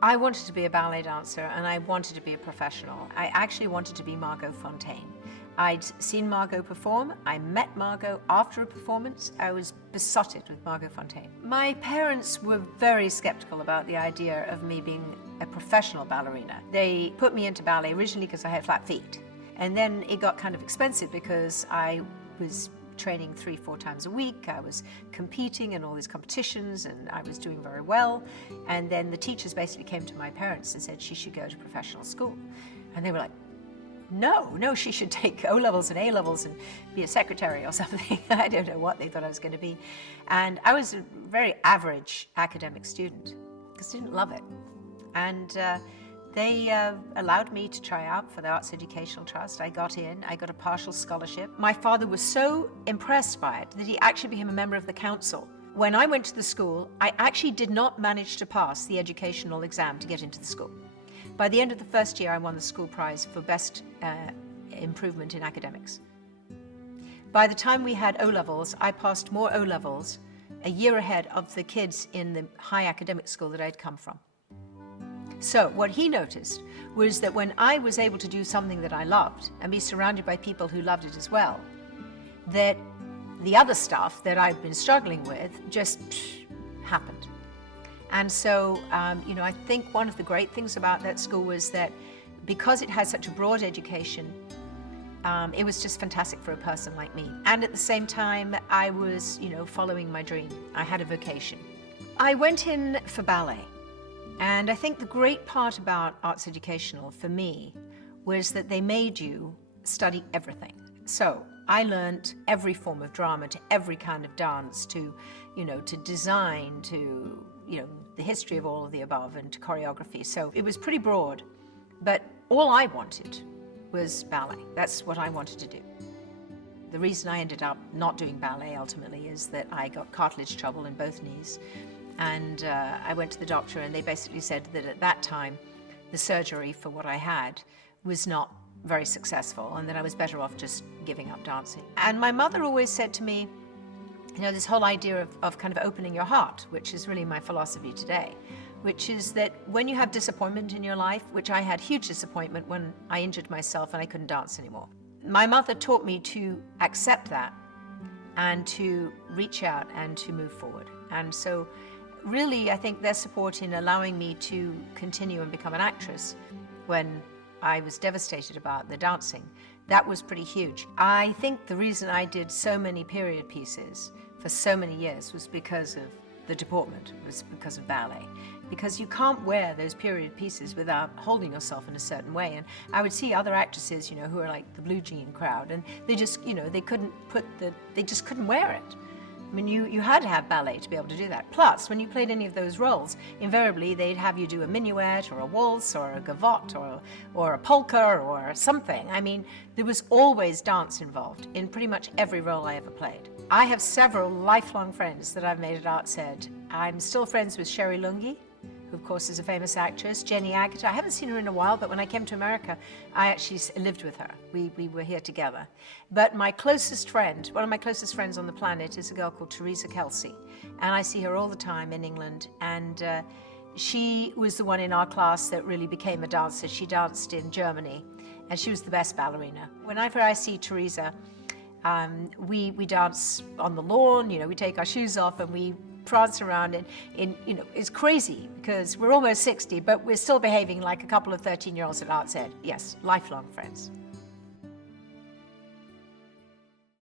I wanted to be a ballet dancer and I wanted to be a professional. I actually wanted to be Margot Fonteyn. I'd seen Margot perform. I met Margot after a performance. I was besotted with Margot Fonteyn. My parents were very skeptical about the idea of me being a professional ballerina. They put me into ballet originally because I had flat feet. And then it got kind of expensive because I was training 3-4 times a week. I was competing in all these competitions and I was doing very well. And then the teachers basically came to my parents and said she should go to professional school. And they were like, no, she should take O-levels and A-levels and be a secretary or something. I don't know what they thought I was going to be. And I was a very average academic student because I didn't love it. And they allowed me to try out for the Arts Educational Trust. I got in, I got a partial scholarship. My father was so impressed by it that he actually became a member of the council. When I went to the school, I actually did not manage to pass the educational exam to get into the school. By the end of the first year, I won the school prize for best improvement in academics. By the time we had O-levels, I passed more O-levels a year ahead of the kids in the high academic school that I'd come from. So what he noticed was that when I was able to do something that I loved and be surrounded by people who loved it as well, that the other stuff that I've been struggling with just happened. And so, I think one of the great things about that school was that because it had such a broad education, it was just fantastic for a person like me. And at the same time, I was, following my dream. I had a vocation. I went in for ballet. And I think the great part about Arts Educational for me was that they made you study everything. So I learned every form of drama, to every kind of dance, to design, to, the history of all of the above, and to choreography. So it was pretty broad, but all I wanted was ballet. That's what I wanted to do. The reason I ended up not doing ballet ultimately is that I got cartilage trouble in both knees. And I went to the doctor and they basically said that at that time, the surgery for what I had was not very successful and that I was better off just giving up dancing. And my mother always said to me, this whole idea of kind of opening your heart, which is really my philosophy today, which is that when you have disappointment in your life, which I had huge disappointment when I injured myself and I couldn't dance anymore. My mother taught me to accept that and to reach out and to move forward. And so really, I think their support in allowing me to continue and become an actress when I was devastated about the dancing, that was pretty huge. I think the reason I did so many period pieces for so many years was because of the deportment, was because of ballet. Because you can't wear those period pieces without holding yourself in a certain way. And I would see other actresses, who are like the blue jean crowd, and they just, they just couldn't wear it. I mean, you had to have ballet to be able to do that. Plus, when you played any of those roles, invariably they'd have you do a minuet or a waltz or a gavotte or a polka or something. I mean, there was always dance involved in pretty much every role I ever played. I have several lifelong friends that I've made at Arts Ed. I'm still friends with Sherry Lungi, who of course is a famous actress, Jenny Agutter. I haven't seen her in a while, but when I came to America, I actually lived with her. We were here together. But my closest friend, one of my closest friends on the planet, is a girl called Teresa Kelsey. And I see her all the time in England. And she was the one in our class that really became a dancer. She danced in Germany, and she was the best ballerina. Whenever I see Teresa, we dance on the lawn, we take our shoes off and we prance around and it's crazy because we're almost 60, but we're still behaving like a couple of 13-year-olds at Arts Ed. Yes, lifelong friends.